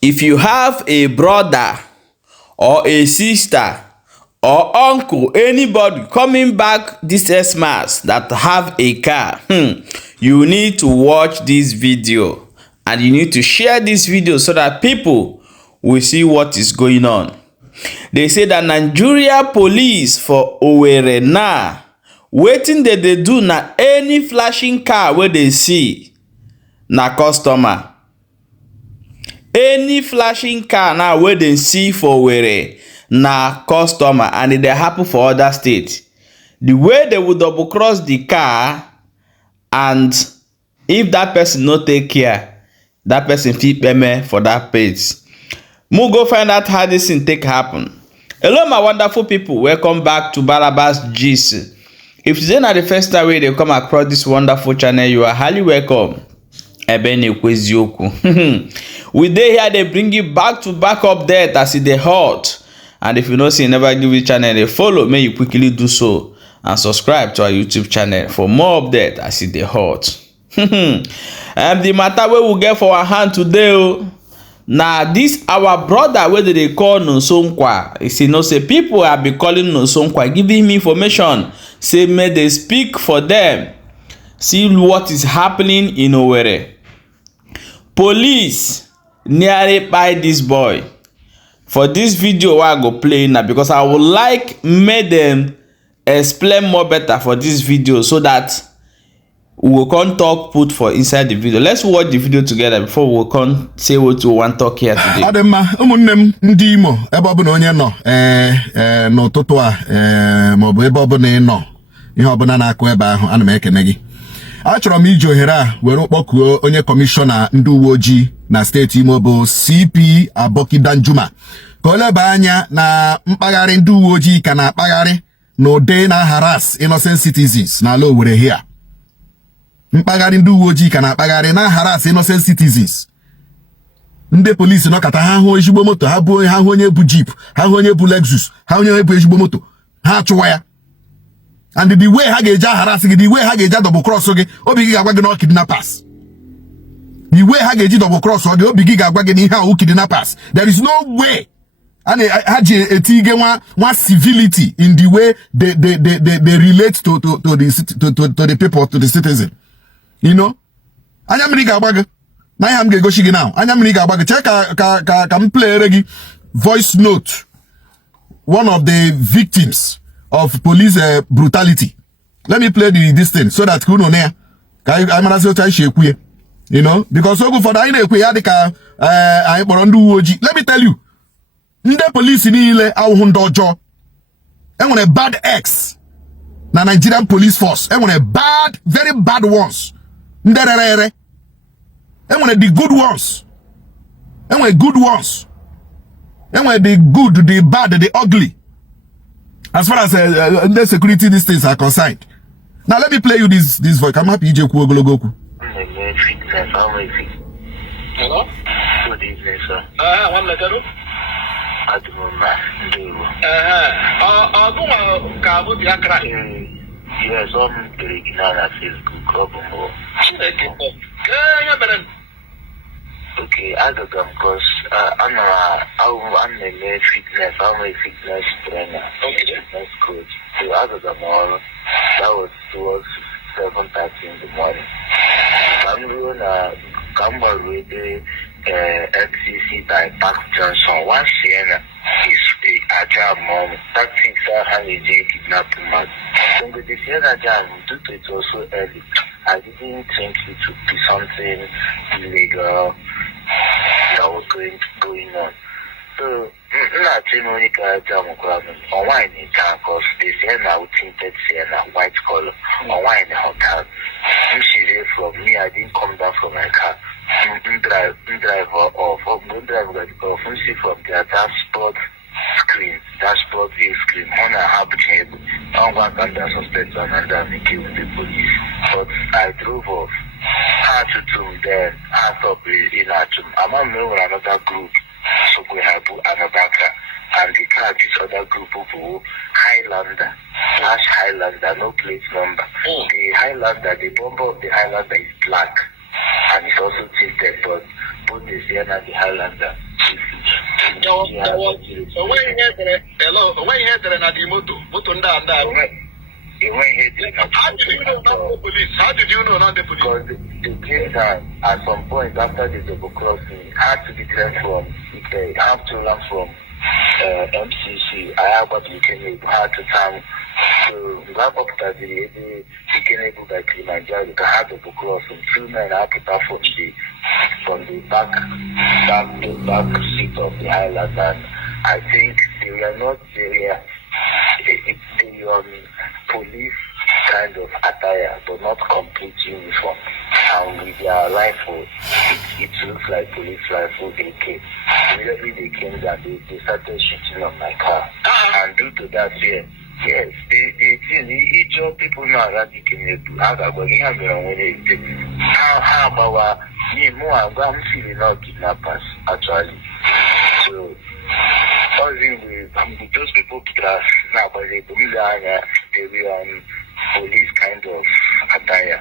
If you have a brother or a sister or uncle, anybody coming back this Xmas that have a car, you need to watch this video and you need to share this video so that people will see what is going on. They say that Nigeria police for Owerri now, wetin they do na any flashing car where they see na customer. Any flashing car now where they see for Owerri na customer, and it dey happen for other states. The way they would double cross the car, and if that person no take care, that person fit pay for that place. Mo go find out how this thing take happen. Hello my wonderful people, welcome back to Barnabas Gist. If today na the first time wey dey come across this wonderful channel, you are highly welcome. We dey here, they bring you back to back update as e dey hot. And if you know say you never give the channel a follow, may you quickly do so and subscribe to our YouTube channel for more update as it dey hot. And the matter we will get for our hand today, now this our brother where they call Nosonkwa. You see, no say people have been calling Nosonkwa, giving me information, say may they speak for them, see what is happening in Owerri. Police nearly buy this boy. For this video I go play now, because I would like make them explain more better for this video so that we will come talk put for inside the video. Let's watch the video together before we will come say what we want to talk here today. Adema umunnem ndi Imo ebe obu na onye no n'ụtụtụ a maọbụ ebe obu na ịnọ ihe ọbụla na-akụ ebe ahụ, ana m ekene gị. Achọrọ m iji ohere a were kpọkuo onye kọmishọna ndị uwe ojii na steeti Imo bụ CP Aboki Danjuma ka o leba anya na mpaghara ndị uwe ojii ka na-akpagharị n'ụdị na harass innocent citizens n'ala Owerri here. Mpaghara ndị uwe ojii ka na-akpagharị na harass innocent citizens. Ndị polisi nọkata ha hụ ezigbo moto, ha hụ onye bu jeep, ha hụ onye bu Lexus, ha hụ onye bu ezigbo moto, ha achụwa ya. And the way ha ga-eja harass gị, the way ha ga-eja double cross gị, obi gị ga-agwa gị na kidnappers. The way ha ga-eji double cross gị, obi gị ga-agwa gị na ihe ahụ kidnappers. There is no way. And ha ji etige one civility in the way they relate to the people, to the citizen. You know? Anya mmiri ga-agba gị. Na ihe m ga-egosi gị now. Anya mmiri ga-agba gị. Check ka m play gị voice note. One of the victims of police brutality. Let me play this thing so that you know there. You know, because so good for that let me tell you, the police niile awuhundojo. And when a bad ex na Nigerian police force, and when a bad, very bad ones. And when the good ones. And when good ones. And when the good, the bad, the ugly. As far as the security these things are concerned. Now let me play you this voice. I'm happy you Goku. Hello? Good evening, sir. One letter. Yes, on the original Facebook club. Okay, I got them because I'm a fitness, I'm a fitness trainer, fitness coach. So I got them all. That was towards 7:30 in the morning. I'm going to come with the XCC by Park Johnson. One Sienna is the agile mom. Tactics are having a kidnapping man. So with the Sienna jam, due to it was so early, I didn't think it would be something illegal that was going on. So, not only on wine in town, because they say now tinted Sienna, white color, on wine in hotel. She from me, I didn't come down from my car. Driver from their dashboard view screen. On a happy on one can suspect and under me with the police. But I drove off. I to then I thought in Atum. I'm on another group. So we have another car. And the car, this other group of Highlander, Highlander, no plate number. The Highlander, the bumper of the Highlander is black. And it's also tinted, but both the Sienna and the Highlander. So when you hear that, hello, when you hear that at the moto, He went here to how did you know not the police? How did you know not the police? because the came down at some point after the double crossing, had to be cleared from have to learn from MCC. I have what we can had to come to wrap up that the able by Kilimanjaro. You can have double crossing. 2 men are put out from the back seat of the island, and I think they were not the police kind of attire, but not complete uniform. And with their rifle, it looks like police rifle AK. Immediately they came down, they started shooting on my car. And due to that, yes, each of people know that they can do. How about me more? I'm feeling out kidnappers actually. So with those people that now, but they were police kind of attire.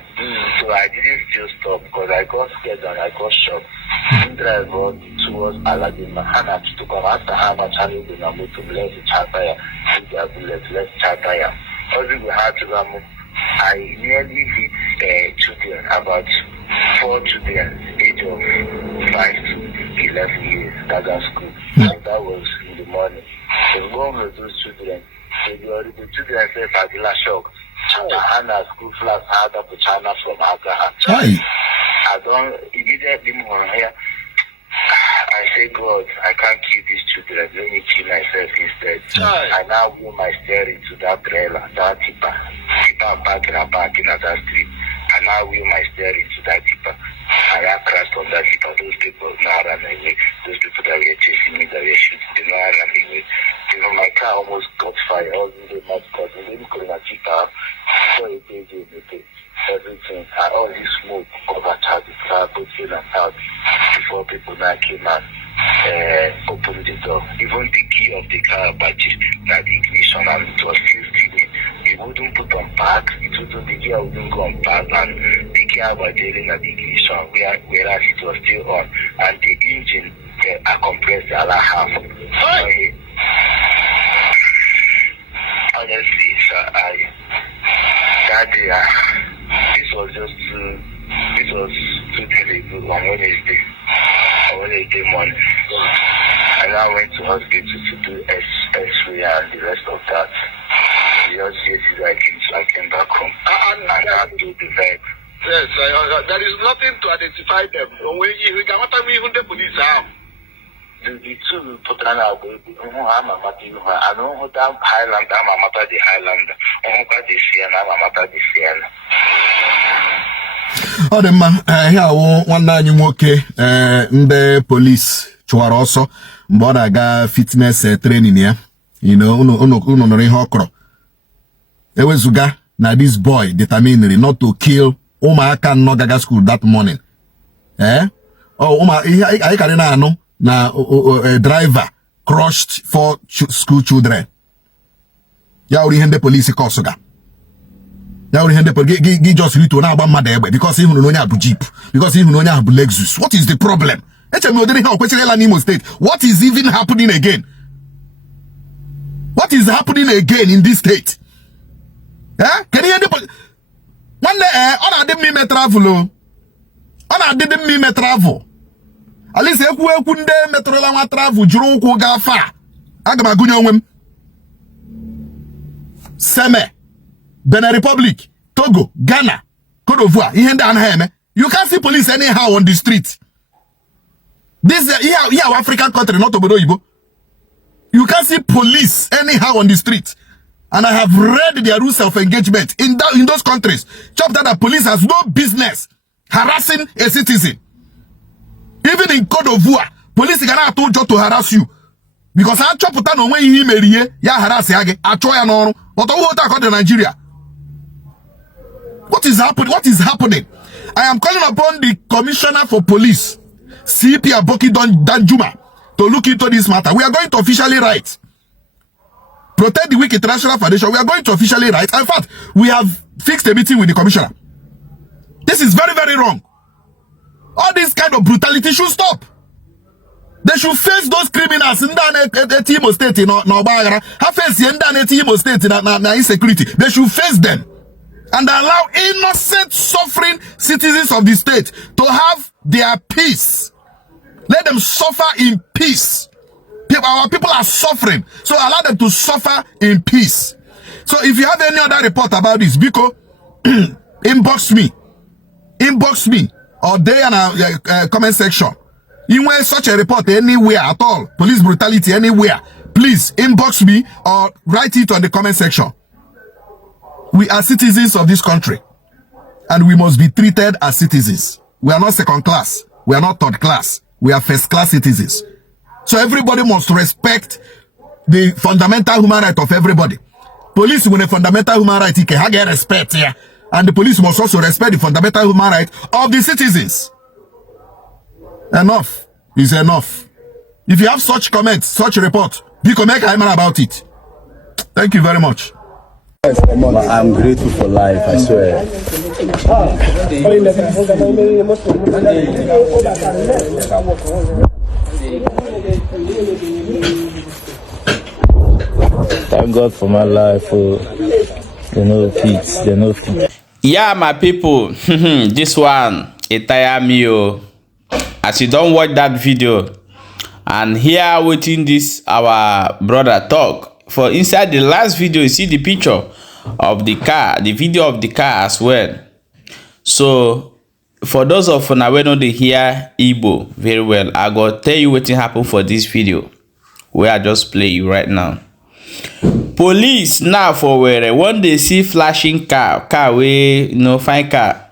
So I didn't still stop because I got scared and I got shocked. Then I got towards Aladdin Mahana to come after how much I need to know to bless the chataya, let's chataya. Also, we had to I nearly hit children, about 4 children, age of 5 to 11 years, that was school. And that was in the morning. So one of those children, the children said, Fabula shock. Hannah school class had up to China from Abraham. I don't immediately more here. I say, God, I can't kill these children. Let me kill myself instead. I now wheel my steering to that trailer, that tipper. I'm parking at that street. I now wheel my steering to that tipper. I have crashed on that tipper. Those people now running me. Those people that were chasing me, that were shooting, they now running me. Even my car almost caught fire. All the mud because they didn't call my tipper. So it did everything. All this smoke overcharged the car, both in and out. Before people now came out and opened the door. Even the key of the car battery, that the ignition, and it was still steaming. It wouldn't put on park. It wouldn't, the gear wouldn't go on park, and the gear was dealing at the ignition, whereas it was still on. And the engine, I compressed the other half. Honestly, sir, that day, this was 2 days ago on Wednesday morning. And I went to hospital to do X-ray and the rest of that. I came back home and I had to do the vet. Yes, there is nothing to identify them. We cannot even the police have. The 2 put on our baby. I know who that Highlander, I'm a the Highlander. I got the Sienna, I'm a the Sienna. Ọ dị mma, ihe awụ nwanne anyị nwoke ndị police chụwara ọsọ mgbe ọ na-aga fitness training ya. Unu nụrụ ihe ọ kọrọ. Ewezuga na this boy determined not to kill ụmụaka nọ gaga school that morning. Anyị karị na-anụ na a driver crushed 4 school children. Ya wụrụ ihe ndị police kọsụga. He just need to know because he who know Jeep, because he who know Lexus. What is the problem? Imo State. What is even happening again? What is happening again in this state? Can you hear the one day on didn't travel? On didn't travel. At least I couldn't metro travel. Juroko gafa. Agamagunyom Seme. Benin Republic, Togo, Ghana, Côte d'Ivoire, you can't see police anyhow on the street. This here African country, not Obodo Igbo. You can't see police anyhow on the street. And I have read their rules of engagement in those countries. Chop that the police has no business harassing a citizen. Even in Côte d'Ivoire, police cannot told you to harass you. Because I chop it on when he may ya harass yage, I try and on, but all that in Nigeria. What is happening? What is happening? I am calling upon the Commissioner for Police, CP Aboki Danjuma, to look into this matter. We are going to officially write. Protect the Weak International Foundation. We are going to officially write. In fact, we have fixed a meeting with the Commissioner. This is very, very wrong. All this kind of brutality should stop. They should face those criminals in the Imo State, no bagara. Have face in the Imo State na insecurity. They should face them and allow innocent suffering citizens of the state to have their peace. Let them suffer in peace. Our people are suffering, so allow them to suffer in peace. So if you have any other report about this, Biko, inbox me, or there in a comment section. You want such a report anywhere at all, police brutality anywhere, please inbox me or write it on the comment section. We are citizens of this country, and we must be treated as citizens. We are not second class. We are not third class. We are first class citizens. So everybody must respect the fundamental human right of everybody. Police, when a fundamental human right, can have respect here. And the police must also respect the fundamental human right of the citizens. Enough is enough. If you have such comments, such report, you can make a man about it. Thank you very much. I'm grateful for life, I swear. Thank God for my life. They know peace. They know peace. Yeah, my people, this one, it tire me. As you don't watch that video and hear waiting this our brother talk, for inside the last video you see the picture of the car, the video of the car as well. So for those of you who know they hear Igbo very well, I go tell you what happened for this video where I just play you right now. Police now for where when they see flashing car way, fine car,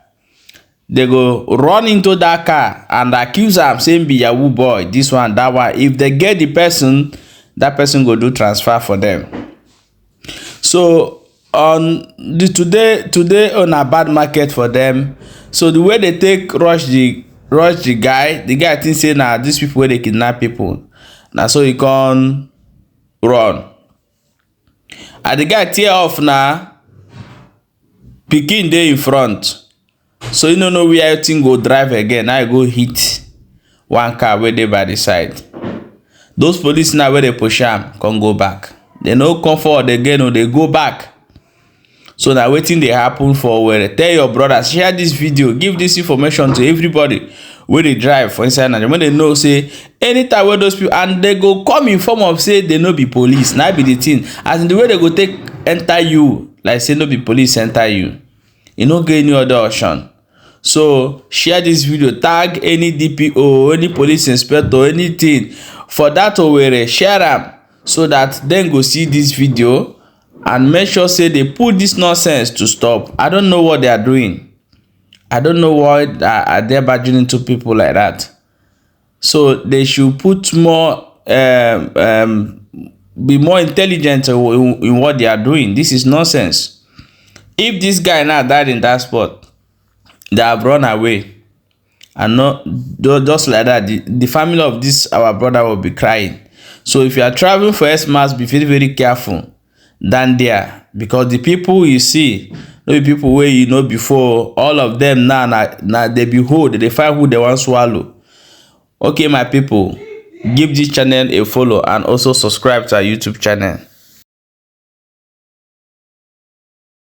they go run into that car and accuse am saying be Yahoo boy, this one, that one. If they get the person, that person go do transfer for them. So on the today on a bad market for them. So the way they take rush the guy think say nah, these people where they kidnap people. Now so he can run. And the guy tear off now, Pikin dey in front. So you don't know where everything go drive again. Now you go hit one car where they by the side. Those police now where they push am can go back. They no come forward again or they go back. So now waiting they happen for where tell your brothers, share this video, give this information to everybody where they drive for inside Nigeria. When they know say anytime where those people and they go come in form of say they no be police. Now be the thing. As in the way they go take enter you, like say no be police enter you. You no get any other option. So share this video, tag any DPO, any police inspector, anything for that over share them so that then go see this video and make sure say they put this nonsense to stop. I don't know what they are doing. I don't know why are they badgering to people like that. So they should put more be more intelligent in what they are doing. This is nonsense. If this guy now died in that spot, they have run away, and not just like that, the family of this our brother will be crying. So if you are traveling for Xmas, be very, very careful than there, because the people you see, no be people where you know before. All of them now they behold, they find who they want to swallow. Okay, my people, give this channel a follow and also subscribe to our YouTube channel.